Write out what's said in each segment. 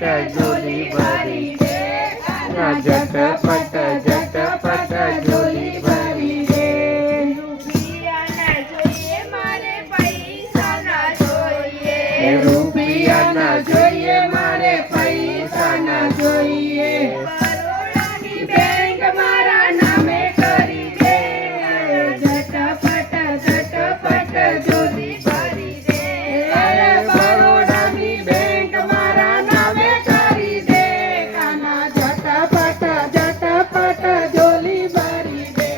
झोली भरी दे, कान्हा झटपट झटपट झोली भरी दे। રૂપિયા ના જોઈએ મારે પૈસા ના જોઈએ, રૂપિયા ના જોઈએ મારે પૈસા ના જોઈએ, બરોડાની બેંક મારા નામે કરી દે, ઝટપટ ઝટપટ ઝોલી ભરી દે, બરોડાની બેંક મારા નામે કરી દે, કાના ઝટપટ ઝટપટ ઝોલી ભરી દે।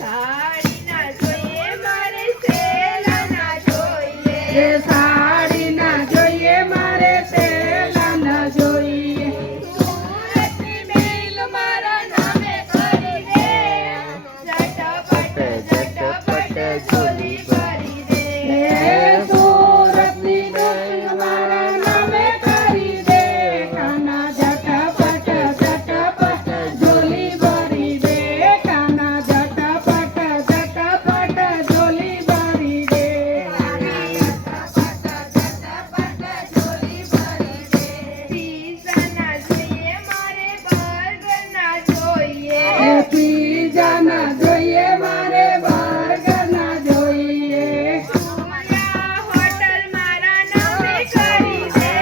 સાડી ના જોઈએ મારે સેલા ના જોઈએ, સાડી ના જોઈએ મારે સેલા ના જોઈએ, સુરતની મેલ મારા નામે કરી દે, ઝટપટ ઝટપટ ઝોલી ભરી દે, સુરતની બેંક મારા નામે કરી દે, કાના ઝટપટ ઝટપટ ઝોલી ભરી દે, કાના ઝટપટ ઝટપટ ઝોલી ભરી દે, પીઝા ના જોઈએ મારે બર્ગર ના જોઈએ, પીઝા ના જોઈએ મારે બર્ગર ના જોઈએ, સૂર્યા હોટલ મારા નામે કરી દે,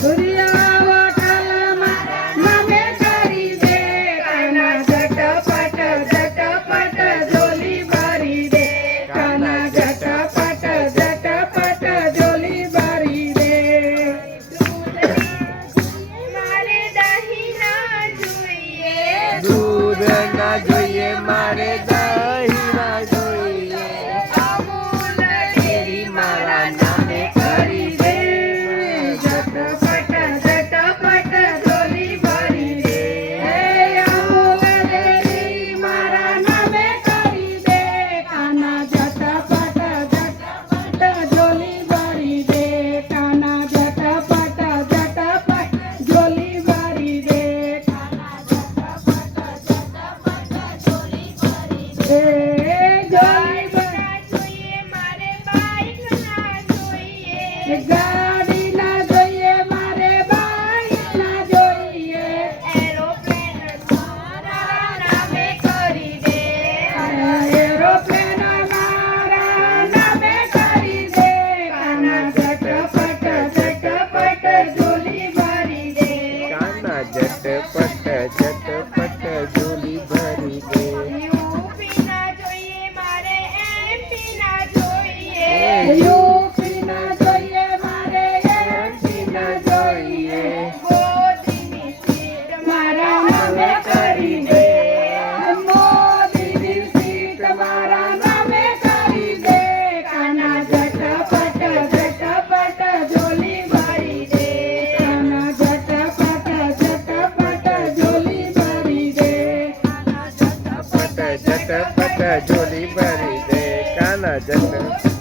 સૂર્યા હોટલ મારા નામે કરી દે, કાના ઝટપટ ઝટપટ ઝોલી ભરી દે, કાના ઝટપટ ઝટપટ ઝોલી ભરી દે, મારે દહીં ના જોઈએ, દૂધ ના જોઈએ મારે દહીં ના જોઈએ, અમૂલ ડેરી મારા નામે કરી દે, ઝટપટ ઝટપટ ઝોલી ભરી દે, અમૂલ ડેરી મારા નામે કરી દે, કાના ઝટપટ ઝટપટ ઝોલી ભરી દે, કાના ઝટપટ ઝટપટ ઝોલી ભરી દે, કાના ઝટપટ ઝટપટ ઝોલી ભરી દે, ગાડી ના જોઈએ મારે બાઈક ના જોઈએ, ગાડી ના જોઈએ મારે બાઈક ના જોઈએ, એરોપ્લેન મારા નામે કરી દે, એરોપ્લેન મારા નામે કરી દે, કાના ઝટપટ ઝટપટ ઝોલી ભરી દે, કાના ઝટપટ ઝટપટ ઝોલી ભરી દે, યુપી ના જોઈએ મારે એમપી ના જોઈએ, યુપી ના જોઈએ મારે એમપી ના જોઈએ, મોદીની સીટ મારા નામે કરી દે, મોદીની સીટ મારા નામે કરી દે, કાના ઝટપટ ઝટપટ ઝોલી ભરી દે, કાના ઝટપટ ઝટપટ ઝોલી ભરી દે, કાના ઝટપટ ઝટપટ ઝોલી ભરી દે, કાના ઝટપટ